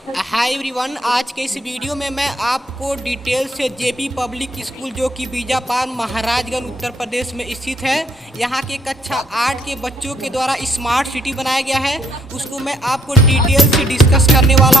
hi everyone, आज के इस video में मैं आपको डिटेल से जेपी पब्लिक स्कूल जो कि बीजापार महाराजगंज उत्तर प्रदेश में स्थित है, यहाँ के कक्षा 8 के बच्चों के द्वारा स्मार्ट सिटी बनाया गया है, उसको मैं आपको डिटेल से डिस्कस करने वाला